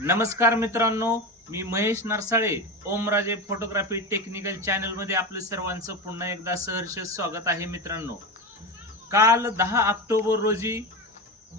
नमस्कार मित्रांनो, मी Mahesh Narsale Omraje photography technical channel मध्ये आपलं सर्वांचं पुन्हा एकदा सहर्ष स्वागत आहे. मित्रांनो, काल 10 ऑक्टोबर रोजी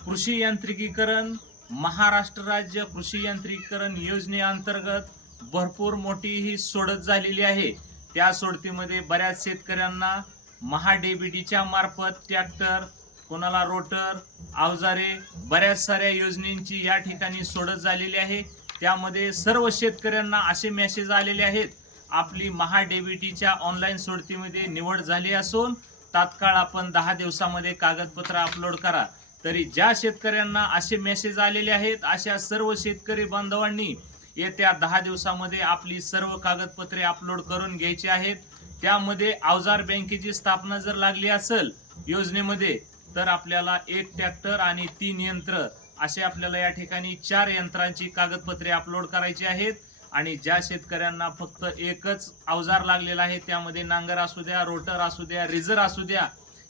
कृषी यांत्रिकीकरण महाराष्ट्र राज्य कृषी यांत्रिकीकरण योजनेअंतर्गत भरपूर मोठी ही सोडत झालेली आहे. त्या सोडतीमध्ये बऱ्याच शेतकऱ्यांना महाडीबीटीच्या मार्फत ट्रॅक्टर, कोणाला रोटर, अवजारे, बऱ्याच साऱ्या योजनांची या ठिकाणी सोडत झालेली आहे. त्यामध्ये सर्व शेतकऱ्यांना असे मेसेज आलेले आहेत, आपली महाडीबीटीच्या ऑनलाईन सोडतीमध्ये निवड झाली असून तात्काळ आपण 10 दिवसामध्ये कागदपत्र अपलोड करा. तरी ज्या शेतकऱ्यांना असे मेसेज आलेले आहेत, अशा सर्व शेतकरी बांधवांनी येत्या 10 दिवसामध्ये आपली सर्व कागदपत्रे अपलोड करून घ्यायची आहेत. त्यामध्ये अवजार बँकेची स्थापना जर लागली असेल योजनेमध्ये, तर आपल्याला 1 ट्रॅक्टर आणि 3 यंत्र असे आपल्याला या ठिकाणी 4 यंत्रांची कागदपत्रे अपलोड करायची आहेत. आणि ज्या शेतकऱ्यांना फक्त एकच अवजार लागलेला आहे, त्यामध्ये नांगर असू द्या, रोटर असू द्या, रिझर असू द्या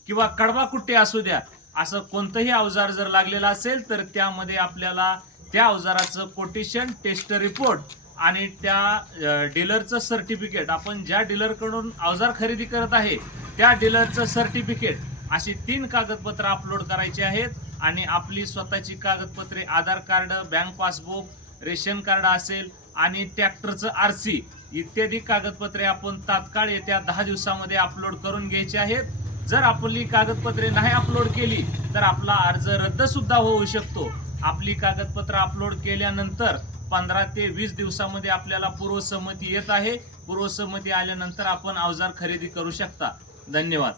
किंवा कडबा कुट्टे असू द्या, असं कोणतंही अवजार जर लागलेलं असेल तर त्यामध्ये आपल्याला त्या अवजाराचं कोटेशन, टेस्ट रिपोर्ट आणि त्या डीलरचं सर्टिफिकेट, आपण ज्या डीलरकडून अवजार खरेदी करत आहे त्या डीलरचं सर्टिफिकेट, अशी 3 कागदपत्र अपलोड करायची आहेत. आणि आपली स्वतःची कागदपत्रे, Aadhaar card, bank passbook, ration card असेल आणि ट्रॅक्टरचं आरसी इत्यादी कागदपत्रे आपण तात्काळ येत्या 10 दिवसामध्ये अपलोड करून घ्यायची आहेत. जर आपली कागदपत्रे नाही अपलोड केली तर आपला अर्ज रद्द सुद्धा होऊ शकतो. आपली कागदपत्र अपलोड केल्यानंतर 15 ते 20 दिवसामध्ये आपल्याला पूर्वसंमती येत आहे. पूर्वसंमती आल्यानंतर आपण अवजार खरेदी करू शकता. धन्यवाद.